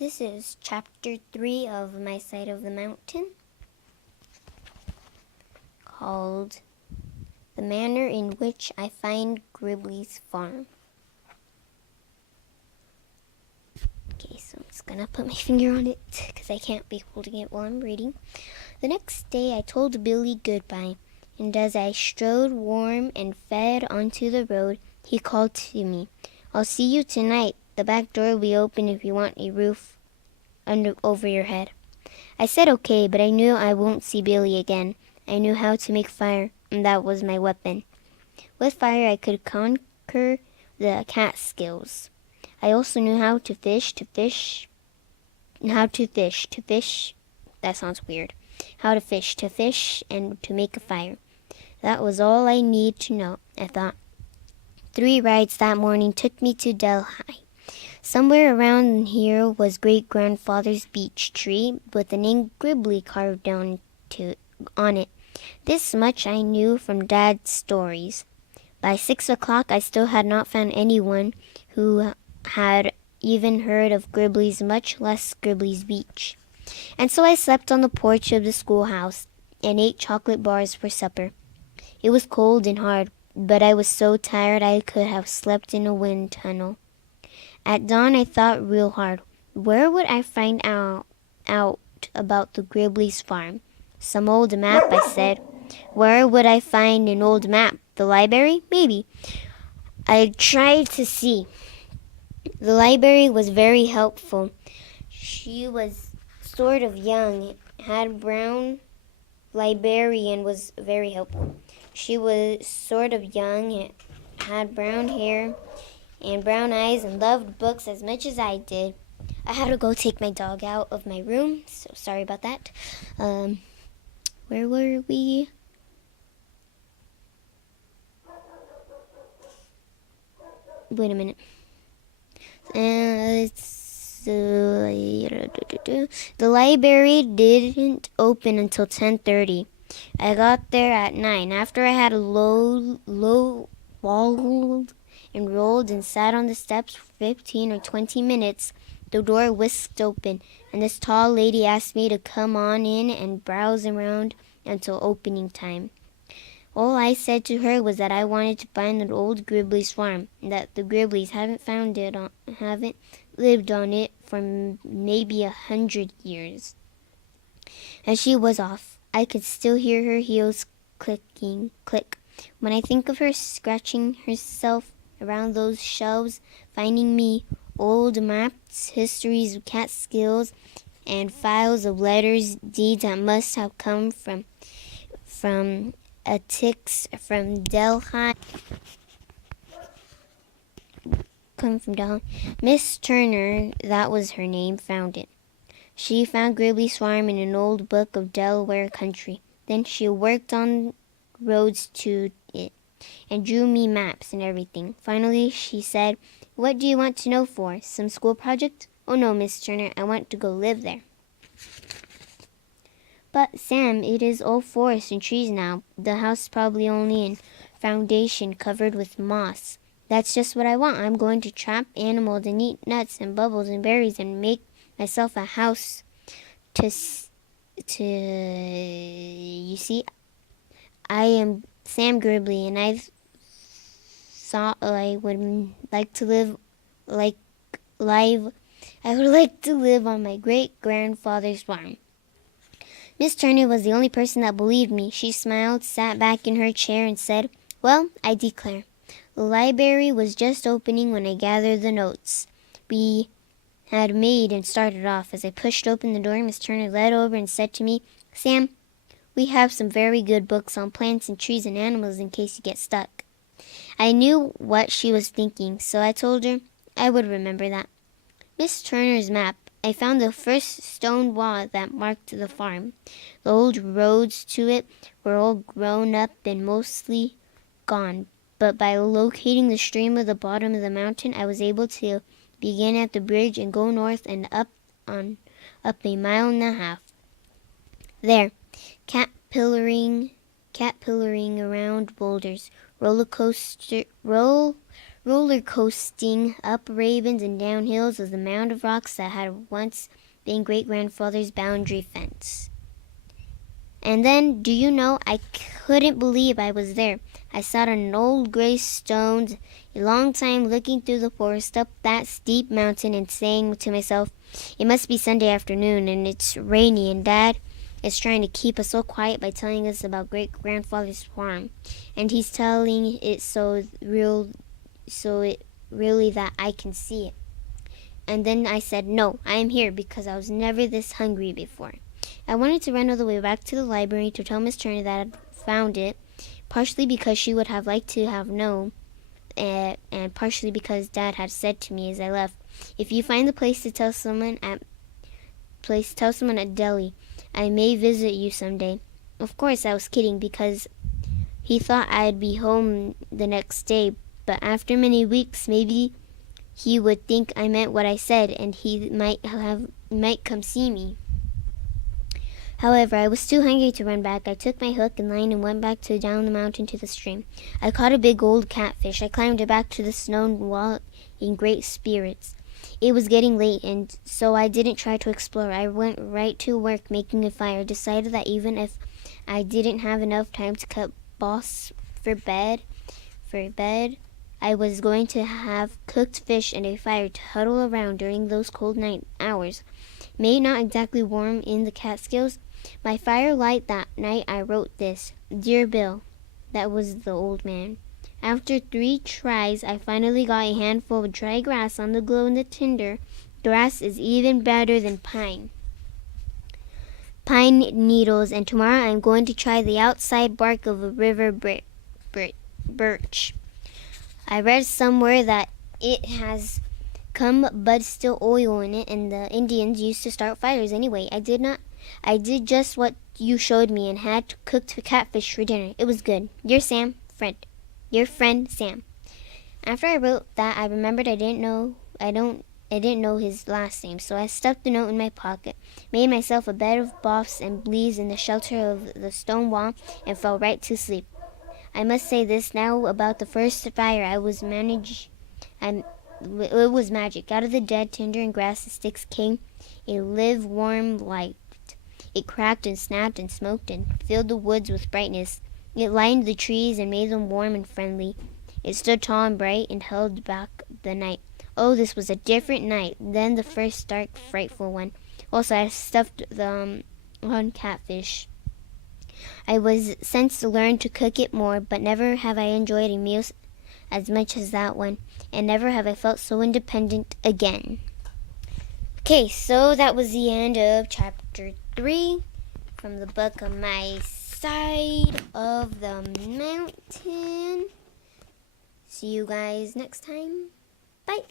This is chapter 3 of My Side of the Mountain, called The Manner in Which I Find Gribbly's Farm. Okay, so I'm just gonna put my finger on it because I can't be holding it while I'm reading. The next day I told Billy goodbye, and as I strode warm and fed onto the road, he called to me, "I'll see you tonight. The back door will be open if you want a roof over your head." I said okay, but I knew I won't see Billy again. I knew how to make fire, and that was my weapon. With fire I could conquer the Catskills. I also knew how to fish, that sounds weird. How to fish, and to make a fire. That was all I need to know, I thought. 3 rides that morning took me to Delhi. Somewhere around here was great-grandfather's beech tree with the name Gribbly carved on it. This much I knew from Dad's stories. By 6 o'clock I still had not found anyone who had even heard of Gribbly's, much less Gribbly's beech. And so I slept on the porch of the schoolhouse and ate chocolate bars for supper. It was cold and hard, but I was so tired I could have slept in a wind tunnel. At dawn I thought real hard. Where would I find out about the Gribbly's farm? Some old map, I said. Where would I find an old map? The library? Maybe. I tried to see. The library was very helpful. She was sort of young, had brown. Librarian was very helpful. She was sort of young, had brown hair and brown eyes, and loved books as much as I did. I had to go take my dog out of my room, so sorry about that. Where were we? Wait a minute. The library didn't open until 10:30. I got there at 9. After I had walled and rolled and sat on the steps for 15 or 20 minutes, the door whisked open, and this tall lady asked me to come on in and browse around until opening time. All I said to her was that I wanted to find the old Gribbly's farm, and that the Gribbleys haven't lived on it for maybe 100 years. And she was off. I could still hear her heels click. When I think of her scratching herself around those shelves, finding me old maps, histories of Catskills, and files of letters, deeds that must have come from Delhi. Miss Turner, that was her name, found it. She found Gribbly's farm in an old book of Delaware country. Then she worked on roads to it and drew me maps and everything. Finally, she said, "What do you want to know for? Some school project?" "Oh no, Miss Turner, I want to go live there." "But, Sam, it is all forest and trees now. The house is probably only a foundation covered with moss." "That's just what I want. I'm going to trap animals and eat nuts and bubbles and berries and make myself a house you see, I am Sam Gribbly, and I thought I would like to live on my great-grandfather's farm." Miss Turner was the only person that believed me. She smiled, sat back in her chair, and said, "Well, I declare." The library was just opening when I gathered the notes we had made and started off. As I pushed open the door, Miss Turner led over and said to me, "Sam, we have some very good books on plants and trees and animals in case you get stuck." I knew what she was thinking, so I told her I would remember that. Miss Turner's map. I found the first stone wall that marked the farm. The old roads to it were all grown up and mostly gone, but by locating the stream at the bottom of the mountain, I was able to begin at the bridge and go north and up a mile and a half. There, cat pillaring around boulders, roller roller coasting up ravens and down hills was the mound of rocks that had once been great-grandfather's boundary fence. And then, do you know, I couldn't believe I was there. I sat on an old gray stone a long time looking through the forest up that steep mountain and saying to myself, it must be Sunday afternoon and it's rainy and Dad is trying to keep us so quiet by telling us about great-grandfather's farm. And he's telling it so it really that I can see it. And then I said, no, I am here because I was never this hungry before. I wanted to run all the way back to the library to tell Miss Turner that I'd found it, partially because she would have liked to have known, and partially because Dad had said to me as I left, if you find the place, tell someone at Delhi. I may visit you someday. Of course, I was kidding because he thought I'd be home the next day, but after many weeks, maybe he would think I meant what I said, and he might come see me. However, I was too hungry to run back. I took my hook and line and went back down the mountain to the stream. I caught a big old catfish. I climbed it back to the stone wall in great spirits. It was getting late, and so I didn't try to explore. I went right to work making a fire, decided that even if I didn't have enough time to cut boss for bed, I was going to have cooked fish and a fire to huddle around during those cold night hours. May not exactly warm in the Catskills. By firelight that night I wrote this, Dear Bill, that was the old man. After 3 tries, I finally got a handful of dry grass on the glow in the tinder. Grass is even better than pine needles, and tomorrow I'm going to try the outside bark of a river birch. I read somewhere that it has but still oil in it, and the Indians used to start fires anyway. I did just what you showed me and had cooked catfish for dinner. It was good. Your friend Sam. After I wrote that, I remembered I didn't know his last name, so I stuffed the note in my pocket, made myself a bed of boughs and leaves in the shelter of the stone wall, and fell right to sleep. I must say this now about the first fire. It was magic. Out of the dead tinder and grass and sticks came a live warm light. It cracked and snapped and smoked and filled the woods with brightness. It lightened the trees and made them warm and friendly. It stood tall and bright and held back the night. Oh, this was a different night than the first dark, frightful one. Also, I stuffed the on catfish. I was since learned to cook it more, but never have I enjoyed a meal as much as that one, and never have I felt so independent again. Okay, so that was the end of chapter 3 from the book of My Side of the Mountain. See you guys next time. Bye.